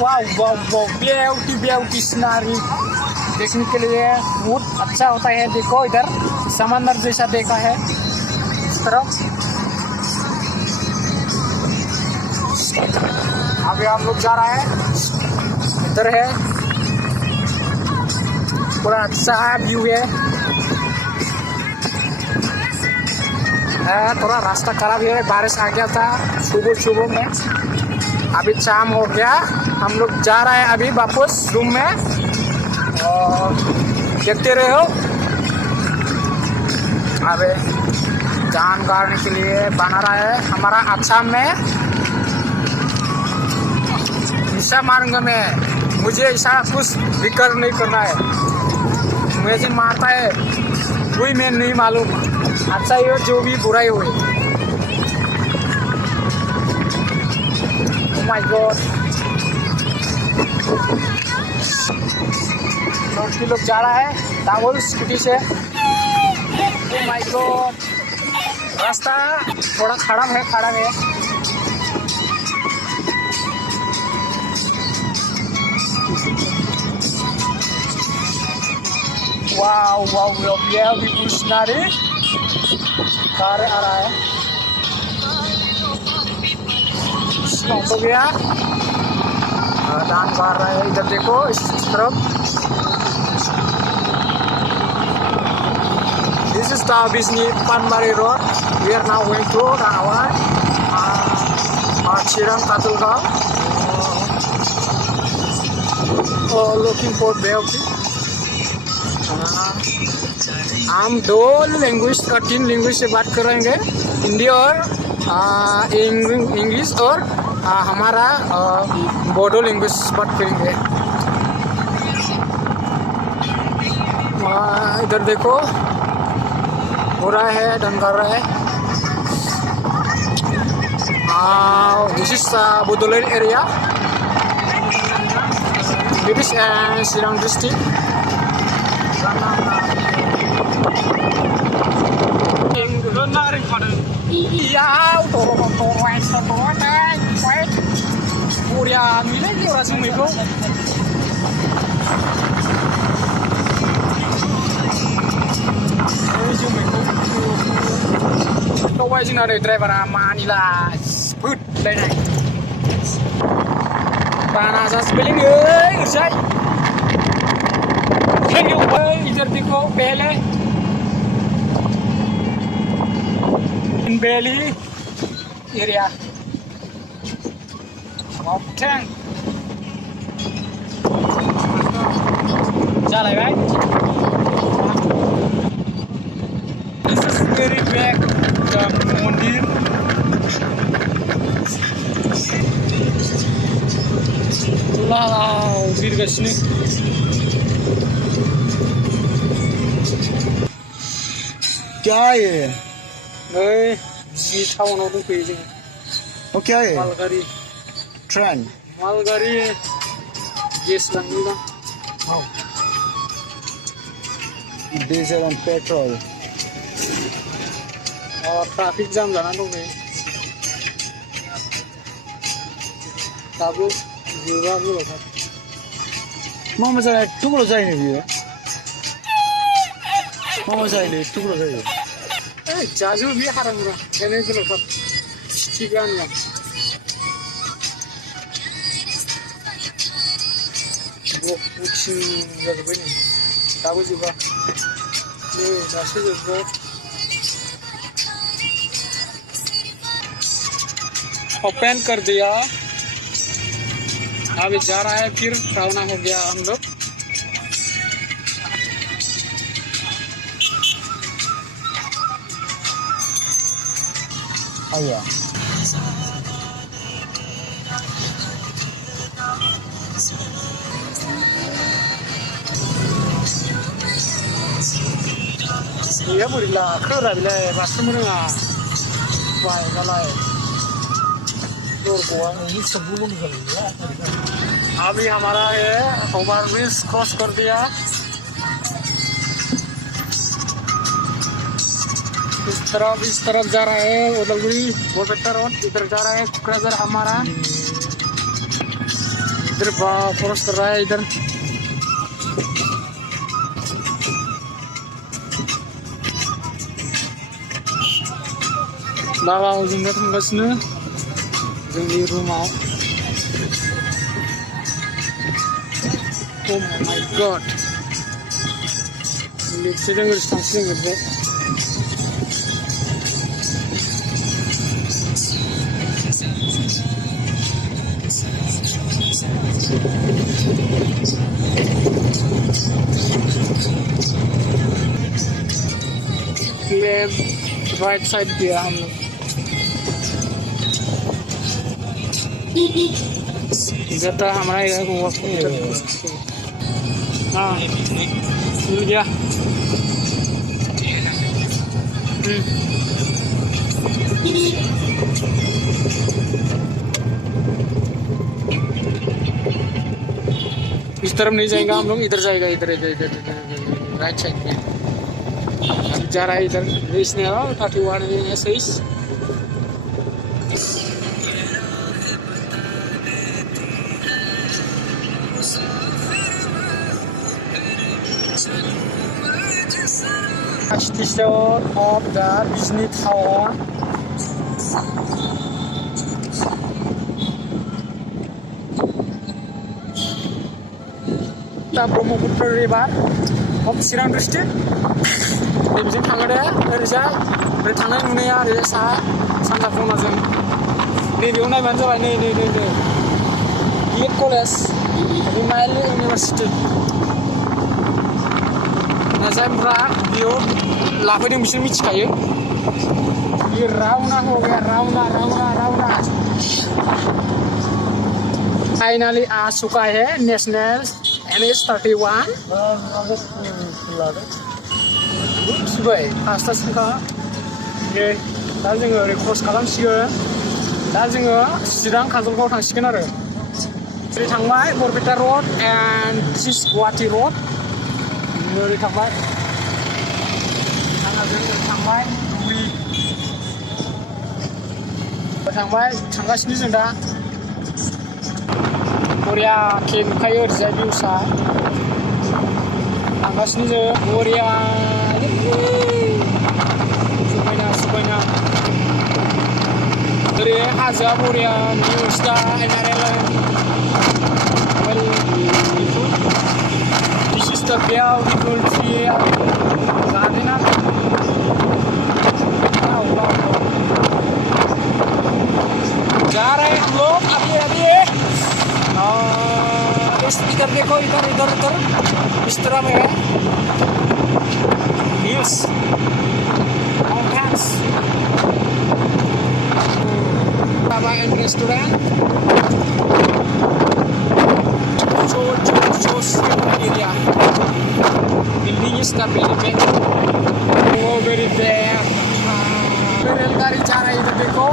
वाह वाह वाह, ब्यूटी ब्यूटी सीनरी देखने के लिए बहुत अच्छा होता है। देखो इधर समंदर जैसा देखा है इस तरफ। अभी हम लोग जा रहा है, इधर है पूरा अच्छा व्यू है। थोड़ा रास्ता खराब है, बारिश आ गया था सुबह सुबह में। अभी शाम हो गया, हम लोग जा रहे हैं अभी वापस रूम में। और देखते रहे हो, अबे जान गाड़ने के लिए बना रहा है हमारा आसाम में। ऐसा मारूंगा मैं, मुझे ऐसा कुछ जिक्र नहीं करना है। मुझे मारता है कोई मैं नहीं मालूम, अच्छा ही हो जो भी बुराई हुई। ओह माय गॉड, लड़की लोग जा रहा है डबल स्कूटी से। ओह माय गॉड, रास्ता थोड़ा खराब है, खराब है। वाह वाह वाह, ये भी सीनरी कार आ रहा है। हो गया, दान मार रहा है। इधर देखो इस तरफ। This is the Bisni Panmari Road. We are now going to Ranawat, Chiram Katulgaon. Looking for beauty. हम दो लैंग्वेज का 3 लैंग्वेज से बात करेंगे, हिंदी और इंग्लिश और हमारा बोडो लैंग्वेज बात करेंगे। इधर देखो हो रहा है, डन कर रहा है। This is Bodoland area. It is Chiang district. Quay trên nào để driver mà đi là vứt đây này. Và là ra spelling ơi, sai. Thank you ơi, इधर देखो पहले Valley area. Mountain. Ra lại đấy. This is very big मंदिर। बिरगासिनो क्या है ये? जी टाउनाव दंफैयो जों। क्या है? मालगारि ट्रेन मालगारि गेस लांनो ना। Diesel and petrol. Traffic jam जाना दं नै, दाबो जोबा गोलावथार। मा जायो टुक्रो जायो नै बियो? मा जायो नै टुक्रो जायो? जाजोबो बे हारामुरा, ओंखायनो गोलावथार थिग आंनिया। बुकिं जाजोब्बाय नै, दाबो जोबा। नै दासो जोबबाय। ओपन कर दिया, अभी जा रहा है, फिर रवाना हो गया हम लोग। आया iya burilah kera bila bahasa mereka baik kalau ini sebelum kali ya। अभी हमारा है ओवर ब्रिज क्रॉस कर दिया। इस तरफ जा रहा है उदलगुरी बोरपेटा रोड, इधर जा रहा है कुकराझार हमारा। इधर क्रॉस कर रहा है इधर लामायाव जों दा थांगासिनो जोंनि रुमाव Oh my god लिफ्टजों ओरै थांसिगोन ओरैजाय लेफ्ट राइट साइड दिया हम लोग इधर हमारा इधर हाँ मिल गया इस तरफ नहीं जाएगा हम लोग इधर जाएगा इधर इधर इधर राइट साइड में जा रहा है इधर इसने 31 ऐसे Station of the Disney Tower. The Brahmaputra River of Chiang District. Nibijin थाङो दे ओरैजाय ओरै थांनाय नुनाया ओरैजाय साहा सानजा खनाजों नैबेयाव नायबानो जाबाय नै बिएड कलेज रुमाइल इउनिभारसिटि जायफ्रा बेयाव लाफैदों बिसोर मिथिखायो ये रावना हो गया रावना फाइनली आ चुका है नेशनल NH31 सिबाय फासटासिमखा दा जोङो ओरै क्रस खालामसिगोन दा जोङो चिरां काजलगाव थांसिगोन आरो ओरै थांबाय Barpeta road and Guwahati road ओरै थांबाय थांगासिनो जों दा बरिया नुखायो ओरैजाय भिउसा थांगासिनो जों बरिया समायना ओरै हाजोआ बरिया भिउस दा This is the beautiful tree garden. जा रहे हैं हम लोग अभी इधर देखो इधर इस तरह में है hills mountains Baba and restaurant so area building is the very back very there रेलगाड़ी जा रही है इधर देखो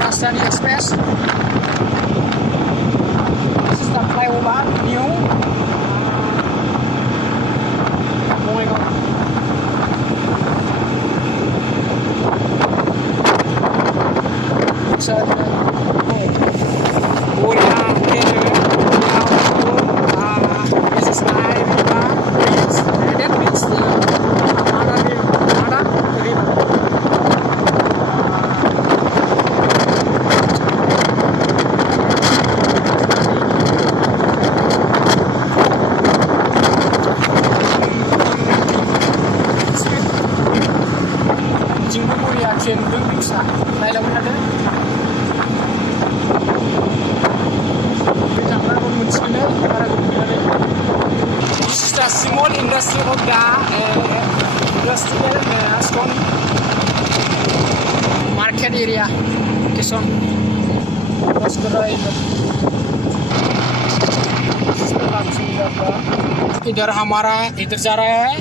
राजधानी express This is the flyover new going on this is that means the Amara river This is the small industry of the industrial stone market area. Location. इधर हमारा इधर जा रहा है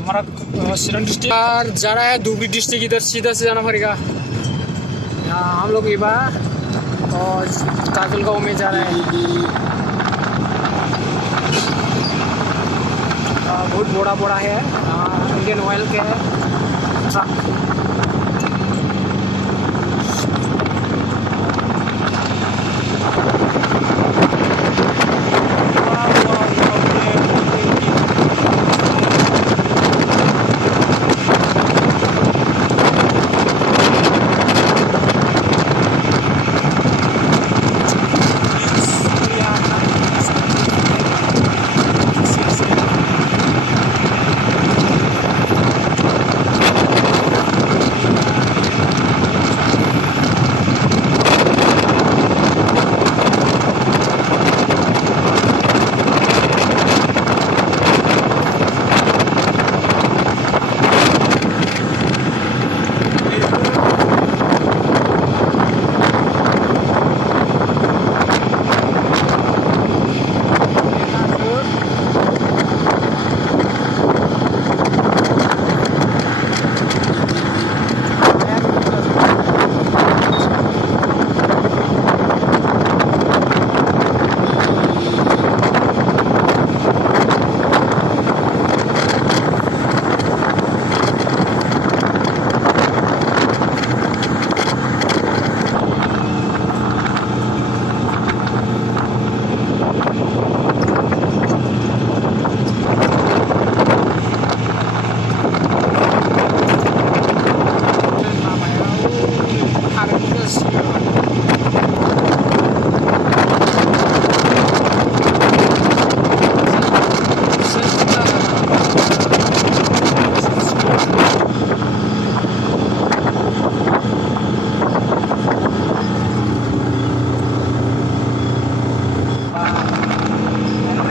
हमारा सिरन डिस्ट्रिक्ट जा रहा है धुबरी डिस्ट्रिक्ट इधर सीधा से जाना पड़ेगा हम लोग ये बार और काजलगांव में जा रहे हैं बहुत बड़ा है इंडियन ऑयल के है ट्रक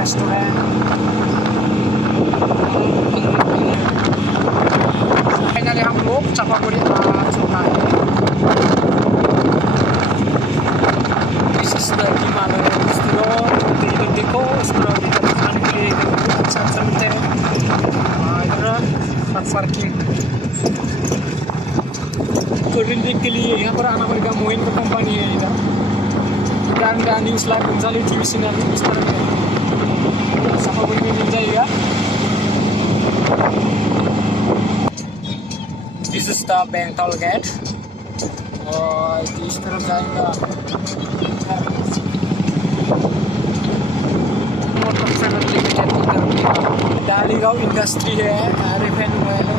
रेस्टोरेंट। फाइनली हम लोग चापागुड़ी आ चुका है। This is the Himalaya restaurant. इधर देखो, इसमें इधर खाने के लिए इधर बहुत अच्छा मिलते हैं। इधर पार्किंग रेंट के लिए यहाँ पर आना पड़ेगा। मोइन का कंपनी है इधर। इधर न्यूज़ लाइव बंजाली टीवी चैनल इस तरह का चापागुड़ी में मिल जाएगा। दिस इज द बेंटल गेट और इस तरफ जाएगा। डालीगांव इंडस्ट्री है, रेवेन्यू है।